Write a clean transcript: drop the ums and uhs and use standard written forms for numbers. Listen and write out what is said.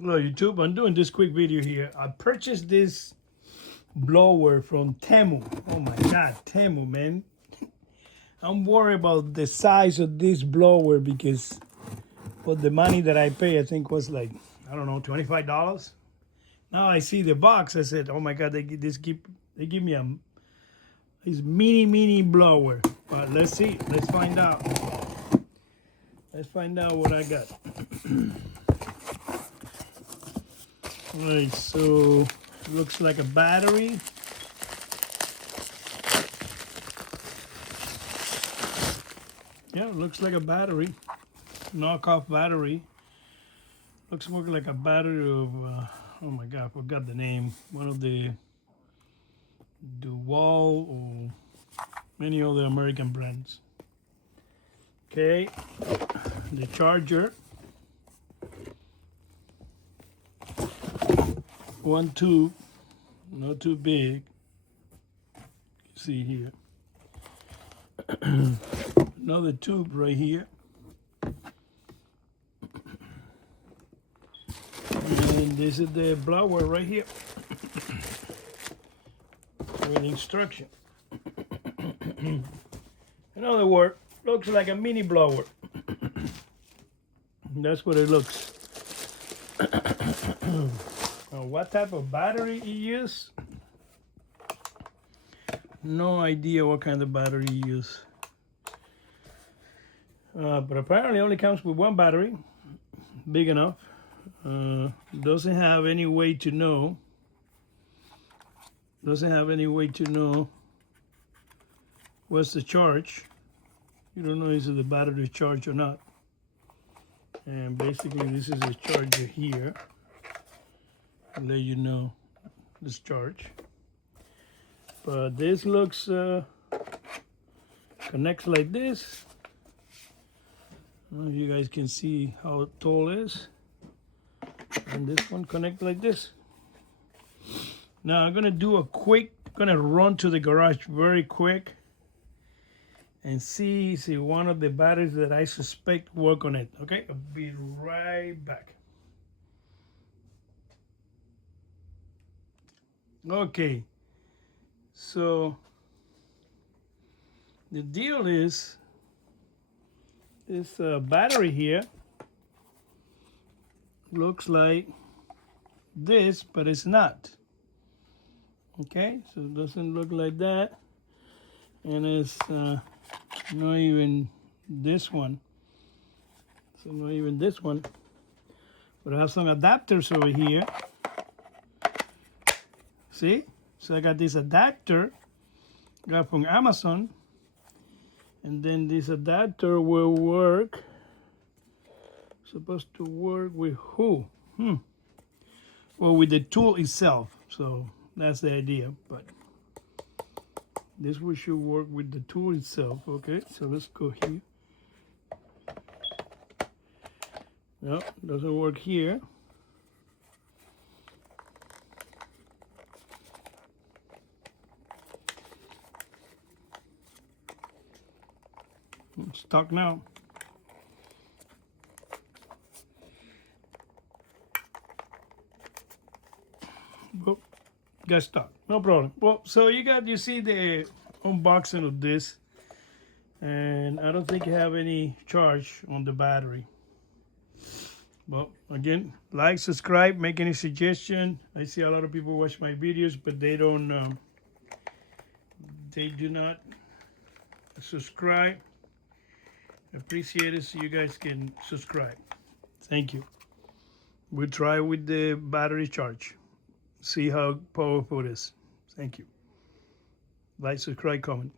Hello YouTube, I'm doing this quick video here. I purchased this blower from Temu. Oh my god, Temu, man. I'm worried about the size of this blower because for the money that I pay, I think was like, I don't know, $25. Now I see the box, I said, oh my god, they give me a this mini blower. But let's see, let's find out. Let's find out what I got. Alright, so it looks like a battery. Yeah, it looks like a battery. Knockoff battery. Looks more like a battery of, oh my god, I forgot the name. One of the DeWalt or many other American brands. Okay, the charger. One tube, not too big. See here. Another tube right here. And this is the blower right here. With instruction. In other words, looks like a mini blower. That's what it looks. What type of battery you use? No idea what kind of battery you use. But apparently it only comes with one battery, big enough. Doesn't have any way to know. Doesn't have any way to know what's the charge. You don't know is it the battery charge or not. And basically this is a charger here. I'll let you know this charge. But this looks connects like this. I don't know if you guys can see how tall it is. And this one connects like this. Now I'm gonna run to the garage very quick and see one of the batteries that I suspect work on it. Okay, I'll be right back. Okay, so the deal is this battery here looks like this, but it's not. Okay, so it doesn't look like that, and it's not even this one. So not even this one, but I have some adapters over here. See? So I got this adapter, got from Amazon, and then this adapter will work. Supposed to work with who? Well, with the tool itself. So that's the idea. But this one should work with the tool itself. Okay, so let's go here. No, doesn't work here. I'm stuck now. Oh, got stuck. No problem. Well, so you see the unboxing of this, and I don't think you have any charge on the battery. Well, again, like, subscribe, make any suggestion. I see a lot of people watch my videos, but they don't. They do not subscribe. Appreciate it so you guys can subscribe. Thank you. We'll try with the battery charge. See how powerful it is. Thank you. Like, subscribe, comment.